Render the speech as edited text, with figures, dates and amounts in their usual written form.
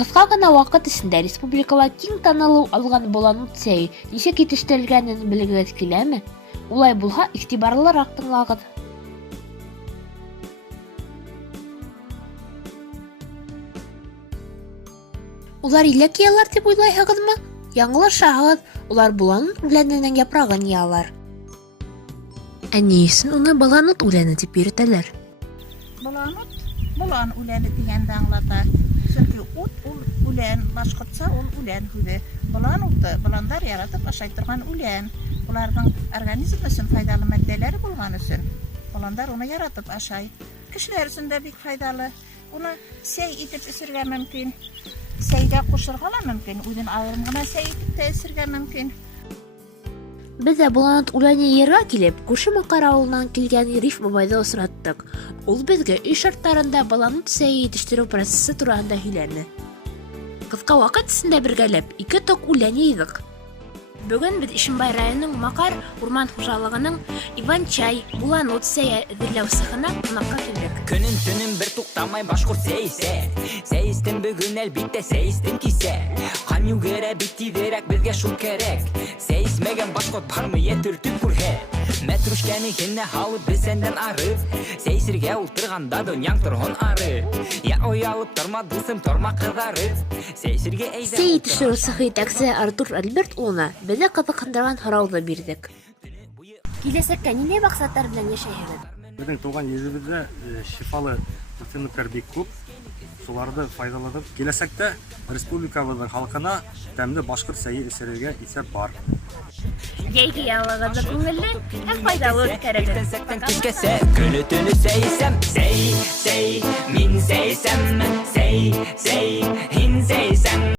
Кыска гына вакыт эчендә республикала киң танылу алган Боланут сәй ничек итештергәнен белгегез киләме? Улай булһа, игътибарлырак тыңлагыз. Улар иләк ялар дип уйлайһығыҙмы? Яңылышаһығыҙ, улар Боланут үләненең япрағын ялар. Ә ни өсөн уны Боланут үләне дип йөрөтәләр? Боланут, болан үләне дигәнде аңлата. Чөнки ут ул үлән, башҡортса ул үлән һүҙе. Болан уты, боландар яратып ашай торған үлән. Уларҙың организм өсөн файдалы матдәләре булған өсөн. Боландар уны яратып ашай. Кешеләр өсөн дә бик файдалы. Уны сәй итеп эсергә мөмкин. Сәйгә ҡушырға ла мөмкин. Үҙен айырым ғына сәй итеп тә эсергә мөмкин. Без дә Боланут үләне йырға килеп, күрше Маҡар ауылынан килгән Риф бабайҙы осраттык. Ул беҙгә өй шарттарында Боланут сәйе етештереү процессы тураһында һөйләне. Ҡыҫҡа ваҡыт эсендә бергәләп 2 ток үлән йыйҙыҡ. Бөгөн беҙ Ишембай районының Маҡар урман хужалығының Иван-чай, Боланут сәйе әҙерләү цехына ҡунаҡҡа килдек. Көнөн төнөн бер туҡтамай башҡорт сәйесе. Сәйестен бөгөн әлбиттә сәйестен кисә. Ҡан йүгерә бик тиҙерәк беҙгә шул кәрәк. Сәйесмәгән башҡорт бармы йәтертеп күрһә. Мәтрүшкәне һенә һалып бесәндән арып. Сәйсергә ултырғанда донъяң торһон ары. Я оялып торма дуҫым, торма ҡыҙарып. Сәйсергә әйҙә. Сәй етештереү цехы етәксе Артур Альберт улына беҙҙе ҡыҙыҡһындырған һорауҙы бирҙек. Киләсәккә ниндәй маҡсаттар белән йәшәйһегеҙ? Біздің туған еребеҙҙә шифалы үҫемлектәр бик күп. Шуларҙы файҙаланып, киләсәктә республикабыҙҙың халҡына тәмле башҡорт сәйе эсерергә иҫәп бар. Йәйге ялығыҙҙы күңелле һәм файҙалы үткәрегеҙ. Иртәнсәктән кискәсә, көнө төнө сәйесәм. Сәй, сәй, мин сәйесәммен. Сәй, сәй,